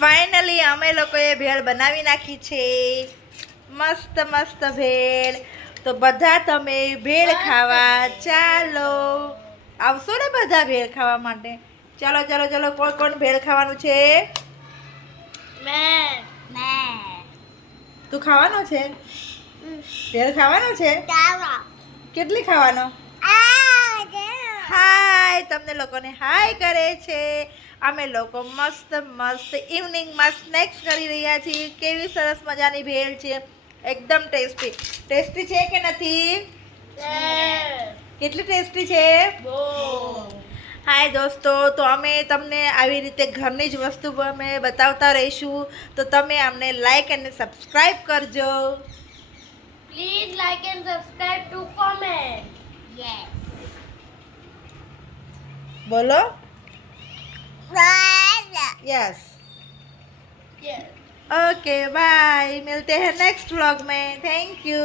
Finally અમે લોકોએ ભેળ બનાવી નાખી છે, મસ્ત મસ્ત ભેળ. તો બધા તમે ભેળ ખાવા ચાલો, આવશો ને બધા ભેળ ખાવા માટે? ચાલો ચાલો ચાલો, કોણ કોણ ભેળ ખાવાનું છે? તું ખાવાનો છે? ભેળ ખાવાનો છે? કેટલી ખાવાનો? હાય, તમને લોકોને હાય કરે છે. અમે લોકો મસ્ત મસ્ત ઇવનિંગમાં સ્નેક્સ કરી રહ્યા છીએ. કેવી સરસ મજાની ભેળ છે, એકદમ ટેસ્ટી. ટેસ્ટી છે કે નથી? કેટલી ટેસ્ટી છે? હાય દોસ્તો, તો અમે તમને આવી રીતે ઘરની જ વસ્તુ અમે બતાવતા રહીશું. તો તમે અમને લાઈક અને સબસ્ક્રાઈબ કરજો. Please like and subscribe to comment. Yes. બોલો. Yes Yes. ओके बाय, मिलते हैं नेक्स्ट व्लॉग में. Thank you.